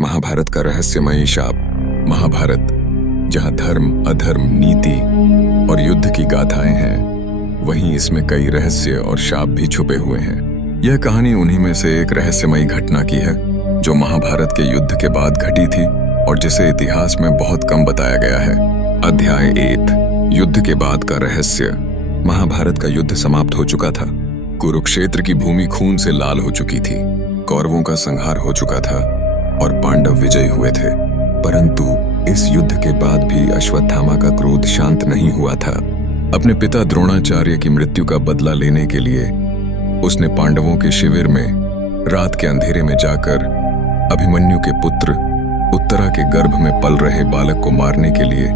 महाभारत का रहस्यमयी शाप। महाभारत, जहां धर्म, अधर्म, नीति और युद्ध की गाथाएं हैं, वहीं इसमें कई रहस्य और शाप भी छुपे हुए हैं। यह कहानी उन्हीं में से एक रहस्यमयी घटना की है, जो महाभारत के युद्ध के बाद घटी थी और जिसे इतिहास में बहुत कम बताया गया है। अध्याय 1, युद्ध के बाद का रहस्य। महाभारत का युद्ध समाप्त हो चुका था। कुरुक्षेत्र की भूमि खून से लाल हो चुकी थी। कौरवों का संहार हो चुका था और पांडव विजयी हुए थे। परंतु इस युद्ध के बाद भी अश्वत्थामा का क्रोध शांत नहीं हुआ था। अपने पिता द्रोणाचार्य की मृत्यु का बदला लेने के लिए उसने पांडवों के शिविर में रात के अंधेरे में जाकर अभिमन्यु के पुत्र उत्तरा के गर्भ में पल रहे बालक को मारने के लिए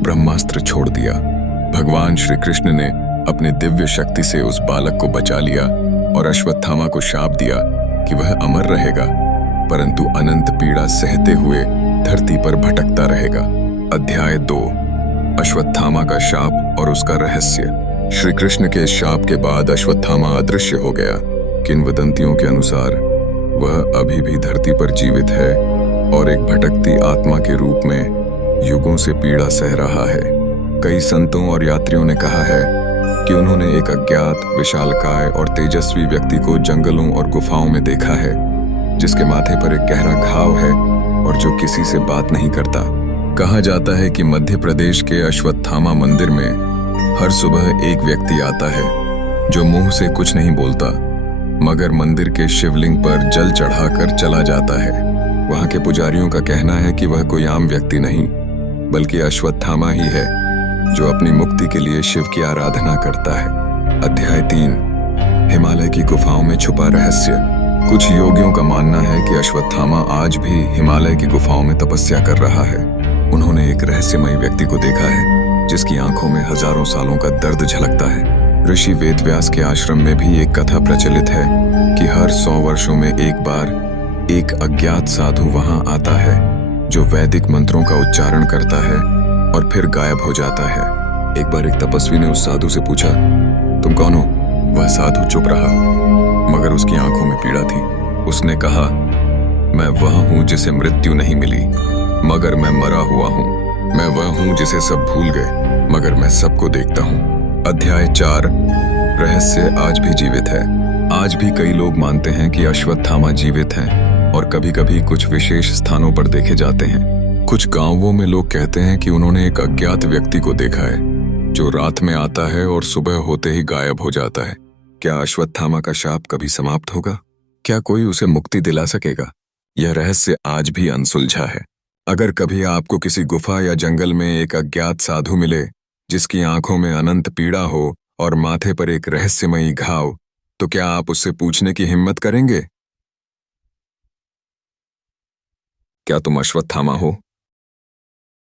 ब्रह्मास्त्र छोड़ दिया। भगवान श्री कृष्ण ने अपने दिव्य शक्ति से उस बालक को बचा लिया और अश्वत्थामा को शाप दिया कि वह अमर रहेगा, परंतु अनंत पीड़ा सहते हुए धरती पर भटकता रहेगा। अध्याय 2, अश्वत्थामा का शाप और उसका रहस्य। श्री कृष्ण के शाप के बाद अश्वत्थामा अदृश्य हो गया। किंवदंतियों के अनुसार वह अभी भी धरती पर जीवित है और एक भटकती आत्मा के रूप में युगों से पीड़ा सह रहा है। कई संतों और यात्रियों ने कहा है कि उन्होंने एक अज्ञात, विशालकाय और तेजस्वी व्यक्ति को जंगलों और गुफाओं में देखा है, जिसके माथे पर एक गहरा घाव है और जो किसी से बात नहीं करता। कहा जाता है कि मध्य प्रदेश के अश्वत्थामा मंदिर में हर सुबह एक व्यक्ति आता है जो मुंह से कुछ नहीं बोलता, मगर मंदिर के शिवलिंग पर जल चढ़ाकर चला जाता है। वहां के पुजारियों का कहना है कि वह कोई आम व्यक्ति नहीं, बल्कि अश्वत्थामा ही है, जो अपनी मुक्ति के लिए शिव की आराधना करता है। अध्याय 3, हिमालय की गुफाओं में छुपा रहस्य। कुछ योगियों का मानना है कि अश्वत्थामा आज भी हिमालय की गुफाओं में तपस्या कर रहा है। उन्होंने एक रहस्यमयी व्यक्ति को देखा है, जिसकी आंखों में हजारों सालों का दर्द झलकता है। ऋषि वेदव्यास के आश्रम में भी एक कथा प्रचलित है कि हर 100 वर्षों में एक बार एक अज्ञात साधु वहां आता है, जो वैदिक मंत्रों का उच्चारण करता है और फिर गायब हो जाता है। एक बार एक तपस्वी ने उस साधु से पूछा, तुम कौन हो? वह साधु चुप रहा, मगर उसकी आंखों में पीड़ा थी। उसने कहा, मैं वह हूं जिसे मृत्यु नहीं मिली, मगर मैं मरा हुआ हूं। मैं वह हूं जिसे सब भूल गए, मगर मैं सबको देखता हूं। अध्याय 4, रहस्य आज भी जीवित है। आज भी कई लोग मानते हैं कि अश्वत्थामा जीवित हैं और कभी-कभी कुछ विशेष स्थानों पर देखे जाते हैं। कुछ गांवों में लोग कहते हैं कि उन्होंने एक अज्ञात व्यक्ति को देखा है, जो रात में आता है और सुबह होते ही गायब हो जाता है। क्या अश्वत्थामा का शाप कभी समाप्त होगा? क्या कोई उसे मुक्ति दिला सकेगा? यह रहस्य आज भी अनसुलझा है। अगर कभी आपको किसी गुफा या जंगल में एक अज्ञात साधु मिले, जिसकी आंखों में अनंत पीड़ा हो और माथे पर एक रहस्यमयी घाव, तो क्या आप उससे पूछने की हिम्मत करेंगे? क्या तुम अश्वत्थामा हो?